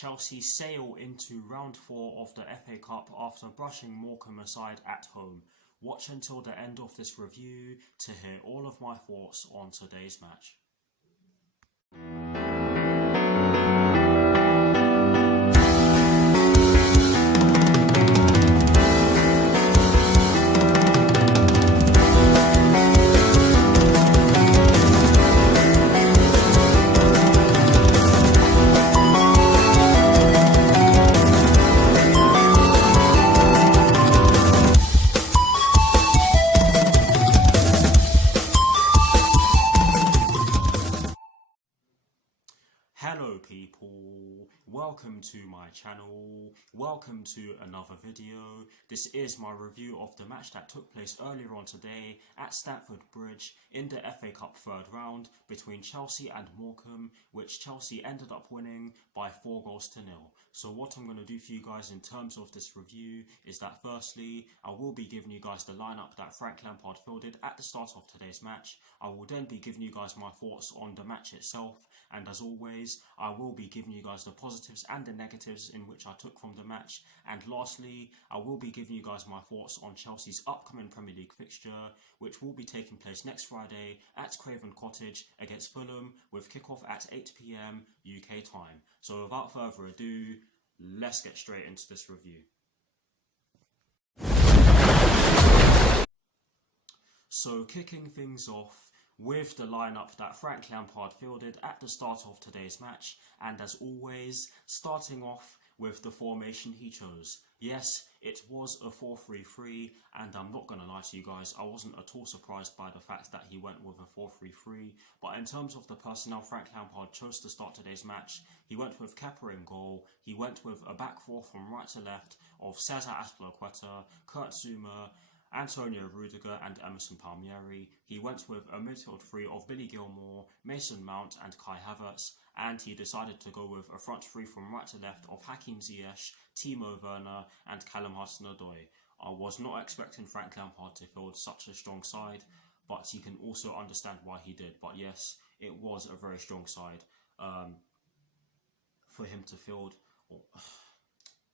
Chelsea sail into round 4 of the FA Cup after brushing Morecambe aside at home. Watch until the end of this review to hear all of my thoughts on today's match. Hello people, welcome to my channel, welcome to another video. This is my review of the match that took place earlier on today at Stamford Bridge in the FA Cup third round between Chelsea and Morecambe, which Chelsea ended up winning by 4-0. So what I'm going to do for you guys in terms of this review is that firstly, I will be giving you guys the lineup that Frank Lampard fielded at the start of today's match. I will then be giving you guys my thoughts on the match itself, and as always, I will be giving you guys the positives and the negatives in which I took from the match. And lastly, I will be giving you guys my thoughts on Chelsea's upcoming Premier League fixture, which will be taking place next Friday at Craven Cottage against Fulham, with kickoff at 8 PM UK time. So without further ado, let's get straight into this review. So kicking things off with the lineup that Frank Lampard fielded at the start of today's match, and as always, starting off with the formation he chose. Yes, it was a 4-3-3, and I'm not going to lie to you guys, I wasn't at all surprised by the fact that he went with a 4-3-3, but in terms of the personnel Frank Lampard chose to start today's match, he went with Kepa in goal, he went with a back four from right to left of Cesar Azpilicueta, Kurt Zouma, Antonio Rudiger and Emerson Palmieri. He went with a midfield three of Billy Gilmore, Mason Mount and Kai Havertz, and he decided to go with a front three from right to left of Hakim Ziyech, Timo Werner and Callum Hudson-Odoi. I was not expecting Frank Lampard to field such a strong side, but you can also understand why he did. But yes, it was a very strong side for him to field.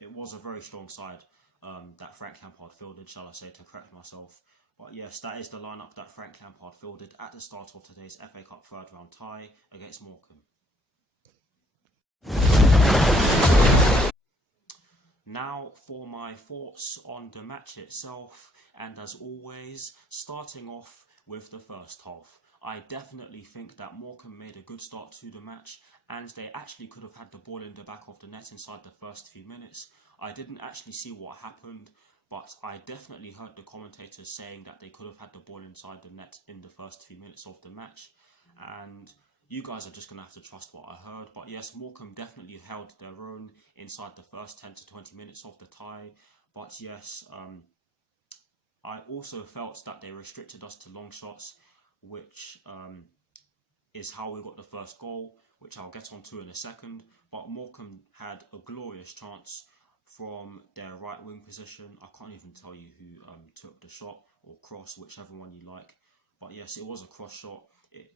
It was a very strong side that Frank Lampard fielded, shall I say, to correct myself. But yes, that is the lineup that Frank Lampard fielded at the start of today's FA Cup third round tie against Morecambe. Now for my thoughts on the match itself, and as always, starting off with the first half. I definitely think that Morecambe made a good start to the match, and they actually could have had the ball in the back of the net inside the first few minutes. I didn't actually see what happened, but I definitely heard the commentators saying that they could have had the ball inside the net in the first few minutes of the match, and you guys are just going to have to trust what I heard. But yes, Morecambe definitely held their own inside the first 10 to 20 minutes of the tie. But yes, I also felt that they restricted us to long shots, which is how we got the first goal, which I'll get onto in a second. But Morecambe had a glorious chance from their right wing position. I can't even tell you who took the shot or cross, whichever one you like. But yes, it was a cross shot. It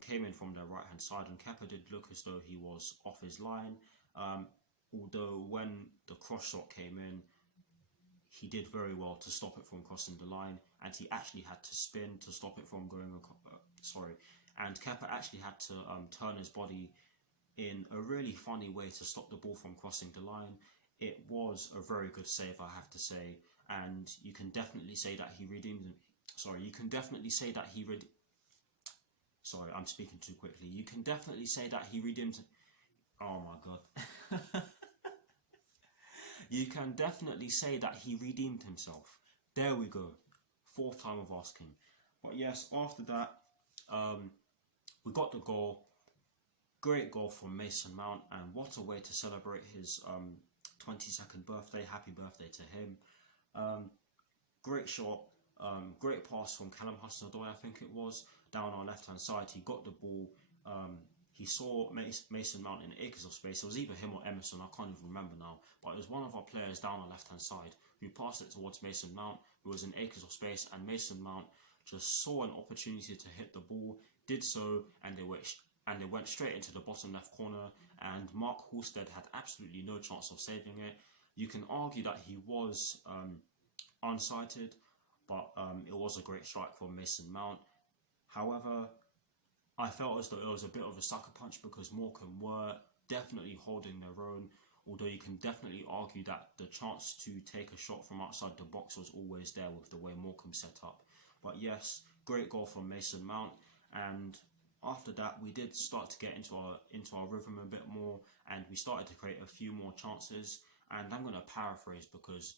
came in from their right hand side, and Kepa did look as though he was off his line. Although when the cross shot came in, he did very well to stop it from crossing the line, and he actually had to spin to stop it from going and Kepa actually had to turn his body in a really funny way to stop the ball from crossing the line. It was a very good save, I have to say, and you can definitely say that he redeemed him. You can definitely say that he I'm speaking too quickly. You can definitely say that he redeemed. Oh my god. You can definitely say that he redeemed himself. There we go. Fourth time of asking. But yes, after that, we got the goal. Great goal from Mason Mount, and what a way to celebrate his 22nd birthday. Happy birthday to him. Great shot. Great pass from Callum Hudson-Odoi, I think it was, down our left hand side. He got the ball. He saw Mason Mount in acres of space. It was either him or Emerson, I can't even remember now, but it was one of our players down our left hand side who passed it towards Mason Mount, who was in acres of space, and Mason Mount just saw an opportunity to hit the ball, did so, and and it went straight into the bottom left corner, and Mark Halstead had absolutely no chance of saving it. You can argue that he was unsighted, but it was a great strike from Mason Mount. However, I felt as though it was a bit of a sucker punch because Morecambe were definitely holding their own, although you can definitely argue that the chance to take a shot from outside the box was always there with the way Morecambe set up. But yes, great goal from Mason Mount, and after that we did start to get into our rhythm a bit more, and we started to create a few more chances. And I'm going to paraphrase because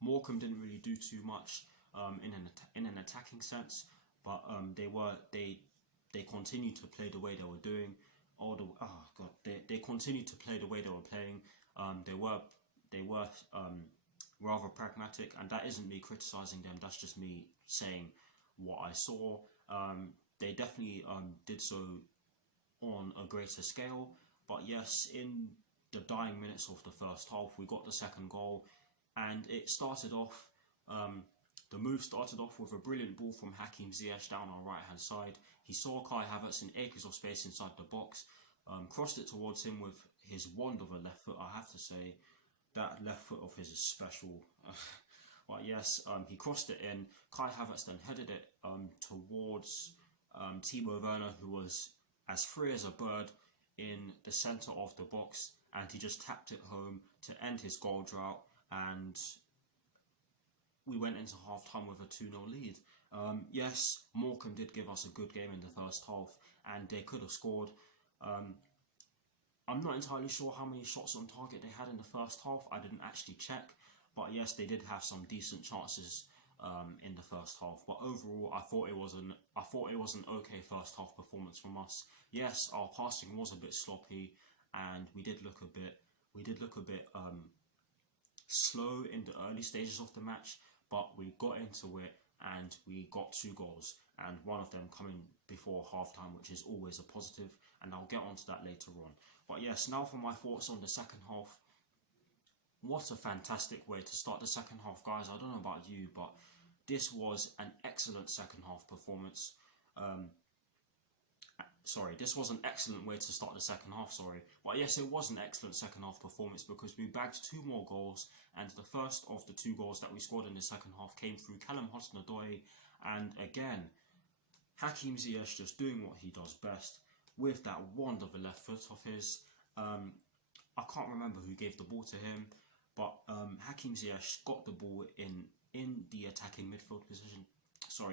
Morecambe didn't really do too much in an attacking sense, but they continued to play the way they were doing. They continued to play the way they were playing. They were rather pragmatic, and that isn't me criticizing them. That's just me saying what I saw. They definitely did so on a greater scale. But yes, in the dying minutes of the first half, we got the second goal, and it started off. The move started off with a brilliant ball from Hakim Ziyech down our right hand side. He saw Kai Havertz in acres of space inside the box, crossed it towards him with his wand of a left foot. I have to say, that left foot of his is special. But yes, he crossed it in. Kai Havertz then headed it towards Timo Werner, who was as free as a bird in the centre of the box, and he just tapped it home to end his goal drought, and we went into half-time with a 2-0 lead. Yes, Morecambe did give us a good game in the first half, and they could have scored. I'm not entirely sure how many shots on target they had in the first half. I didn't actually check, but yes, they did have some decent chances in the first half. But overall, I thought it was an okay first half performance from us. Yes, our passing was a bit sloppy, and we did look a bit slow in the early stages of the match. But we got into it, and we got 2 goals, and one of them coming before half-time, which is always a positive, and I'll get onto that later on. But yes, now for my thoughts on the second half. What a fantastic way to start the second half, guys. I don't know about you, but this was an excellent second half performance. This was an excellent way to start the second half, But yes, it was an excellent second half performance because we bagged 2 more goals, and the first of the 2 goals that we scored in the second half came through Callum Hudson-Odoi, and again, Hakim Ziyech just doing what he does best with that wand of a left foot of his. I can't remember who gave the ball to him, but Hakim Ziyech got the ball in the attacking midfield position.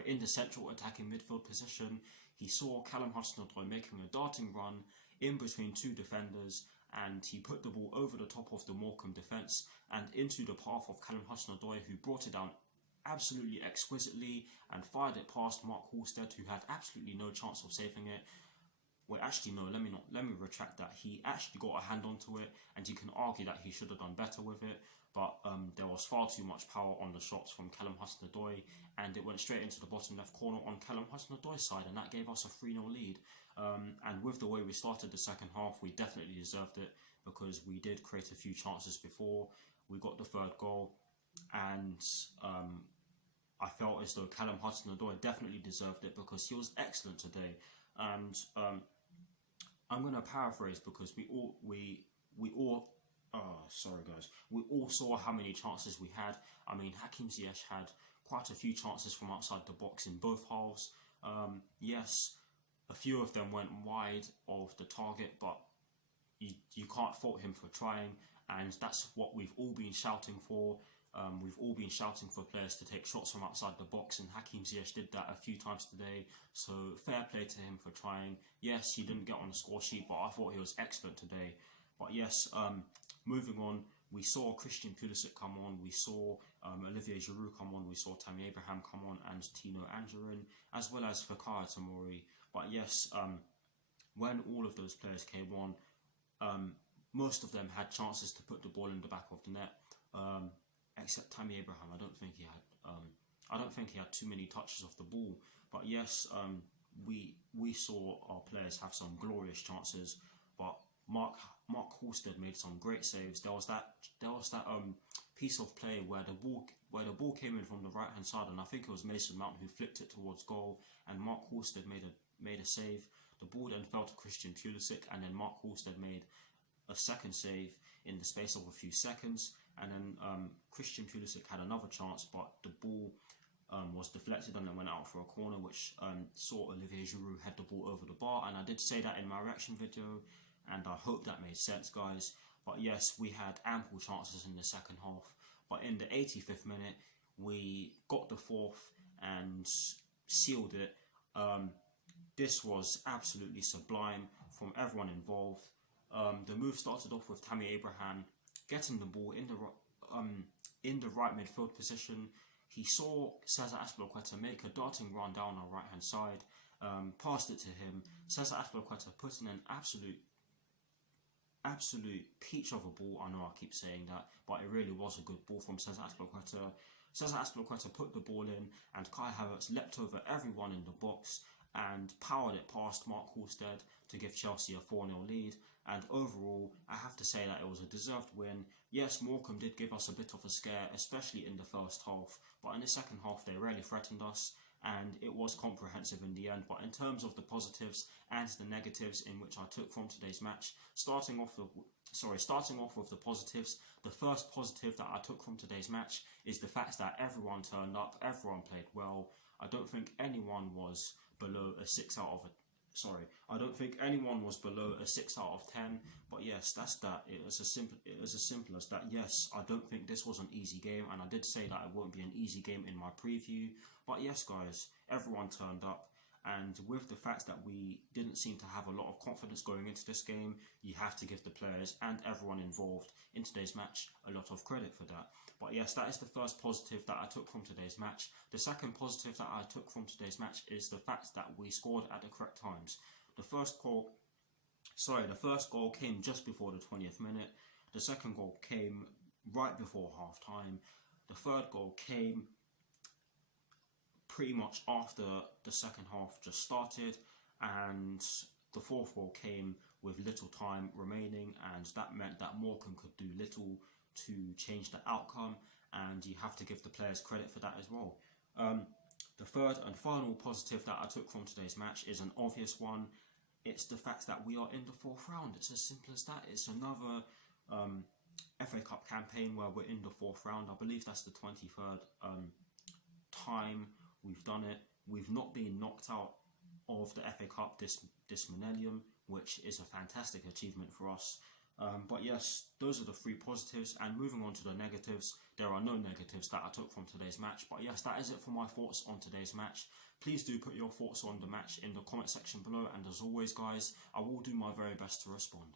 In the central attacking midfield position. He saw Callum Hudson-Odoi making a darting run in between 2 defenders, and he put the ball over the top of the Morecambe defence and into the path of Callum Hudson-Odoi, who brought it down absolutely exquisitely and fired it past Mark Halstead, who had absolutely no chance of saving it. Well, actually, no, let me retract that. He actually got a hand onto it, and you can argue that he should have done better with it, but there was far too much power on the shots from Callum Hudson-Odoi, and it went straight into the bottom left corner on Callum Hudson-Odoi's side, and that gave us a 3-0 lead. And with the way we started the second half, we definitely deserved it, because we did create a few chances before we got the 3rd goal, and I felt as though Callum Hudson-Odoi definitely deserved it because he was excellent today. And I'm going to paraphrase because we all saw how many chances we had. I mean, Hakim Ziyech had quite a few chances from outside the box in both halves. Yes, a few of them went wide of the target, but you can't fault him for trying, and that's what we've all been shouting for. We've all been shouting for players to take shots from outside the box, and Hakim Ziyech did that a few times today, so fair play to him for trying. Yes, he didn't get on the score sheet, but I thought he was excellent today. But yes, moving on, we saw Christian Pulisic come on, we saw Olivier Giroud come on, we saw Tammy Abraham come on, and Tino Anjorin, as well as Fikayo Tomori. But yes, when all of those players came on, most of them had chances to put the ball in the back of the net. Except Tammy Abraham, I don't think he had too many touches of the ball. But yes, we saw our players have some glorious chances. But Mark Halstead made some great saves. There was that piece of play where the ball came in from the right hand side, and I think it was Mason Mount who flicked it towards goal, and Mark Halstead made a save. The ball then fell to Christian Pulisic, and then Mark Halstead made a second save in the space of a few seconds. And then Christian Pulisic had another chance, but the ball was deflected and then went out for a corner, which saw Olivier Giroud head the ball over the bar. And I did say that in my reaction video, and I hope that made sense, guys. But yes, we had ample chances in the second half. But in the 85th minute, we got the fourth and sealed it. This was absolutely sublime from everyone involved. The move started off with Tammy Abraham getting the ball in the right midfield position. He saw Cesar Azpilicueta make a darting run down our right hand side, passed it to him. Cesar Azpilicueta put in an absolute peach of a ball. I know I keep saying that, but it really was a good ball from Cesar Azpilicueta. Cesar Azpilicueta put the ball in, and Kai Havertz leapt over everyone in the box and powered it past Mark Halstead to give Chelsea a 4-0 lead. And overall, I have to say that it was a deserved win. Yes, Morecambe did give us a bit of a scare, especially in the first half, but in the second half they rarely threatened us, and it was comprehensive in the end. But in terms of the positives and the negatives in which I took from today's match, starting off with the positives, the first positive that I took from today's match is the fact that everyone turned up, everyone played well. I don't think anyone was below a 6 out of 10. But yes, that's that. It was as simple as that. Yes, I don't think this was an easy game, and I did say that it won't be an easy game in my preview. But yes, guys, everyone turned up, and with the fact that we didn't seem to have a lot of confidence going into this game, you have to give the players and everyone involved in today's match a lot of credit for that. But yes, that is the first positive that I took from today's match. The second positive that I took from today's match is the fact that we scored at the correct times. The first goal came just before the 20th minute. The second goal came right before half time. The third goal came pretty much after the second half just started, and the fourth goal came with little time remaining, and that meant that Morecambe could do little to change the outcome, and you have to give the players credit for that as well. The third and final positive that I took from today's match is an obvious one. It's the fact that we are in the fourth round. It's as simple as that. It's another FA Cup campaign where we're in the fourth round. I believe that's the 23rd time we've done it. We've not been knocked out of the FA Cup this millennium, which is a fantastic achievement for us. But yes, those are the three positives, and moving on to the negatives, there are no negatives that I took from today's match. But yes, that is it for my thoughts on today's match. Please do put your thoughts on the match in the comment section below, and as always, guys, I will do my very best to respond.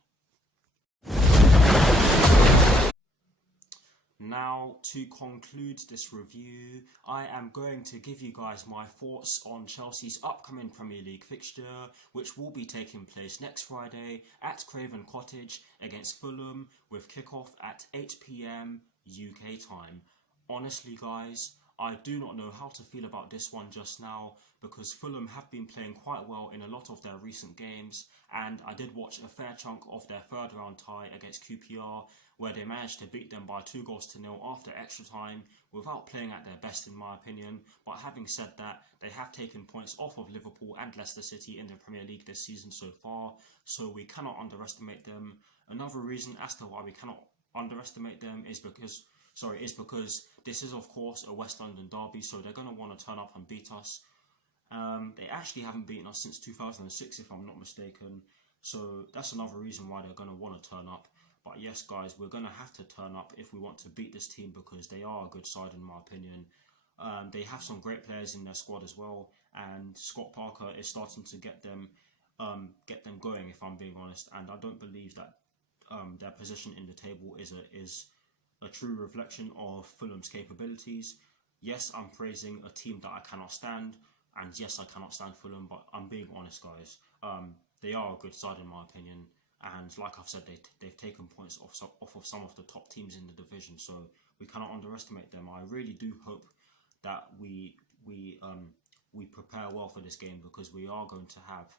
Now, to conclude this review, I am going to give you guys my thoughts on Chelsea's upcoming Premier League fixture, which will be taking place next Friday at Craven Cottage against Fulham, with kickoff at 8 PM UK time. Honestly, guys, I do not know how to feel about this one just now, because Fulham have been playing quite well in a lot of their recent games, and I did watch a fair chunk of their third round tie against QPR, where they managed to beat them by 2-0 after extra time without playing at their best, in my opinion. But having said that, they have taken points off of Liverpool and Leicester City in the Premier League this season so far, so we cannot underestimate them. Another reason as to why we cannot underestimate them is because this is of course a West London derby, so they're going to want to turn up and beat us. They actually haven't beaten us since 2006 if I'm not mistaken, so that's another reason why they're going to want to turn up. But yes, guys, we're going to have to turn up if we want to beat this team, because they are a good side in my opinion. They have some great players in their squad as well, and Scott Parker is starting to get them going, if I'm being honest. And I don't believe that their position in the table is a true reflection of Fulham's capabilities. Yes, I'm praising a team that I cannot stand, and yes, I cannot stand Fulham, but I'm being honest, guys. They are a good side in my opinion. And like I've said, they've taken points off of some of the top teams in the division, so we cannot underestimate them. I really do hope that we prepare well for this game, because we are going to have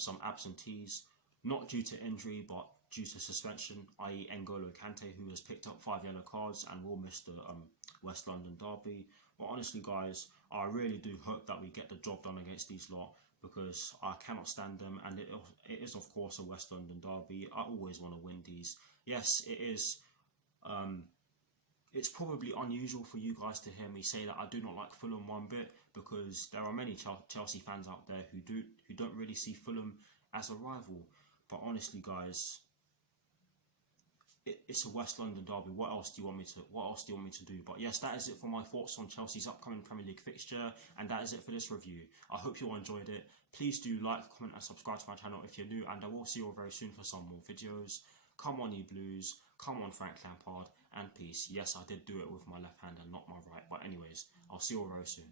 some absentees, not due to injury but due to suspension, i.e. N'Golo Kante, who has picked up 5 yellow cards and will miss the West London derby. But honestly, guys, I really do hope that we get the job done against these lot, because I cannot stand them, and it is of course a West London derby. I always want to win these. Yes, it is. It's probably unusual for you guys to hear me say that I do not like Fulham one bit, because there are many Chelsea fans out there who don't really see Fulham as a rival. But honestly, guys, it's a West London derby. What else do you want me to do? But yes, that is it for my thoughts on Chelsea's upcoming Premier League fixture, and that is it for this review. I hope you all enjoyed it. Please do like, comment, and subscribe to my channel if you're new, and I will see you all very soon for some more videos. Come on, you Blues. Come on, Frank Lampard. And peace. Yes, I did do it with my left hand and not my right. But anyways, I'll see you all very soon.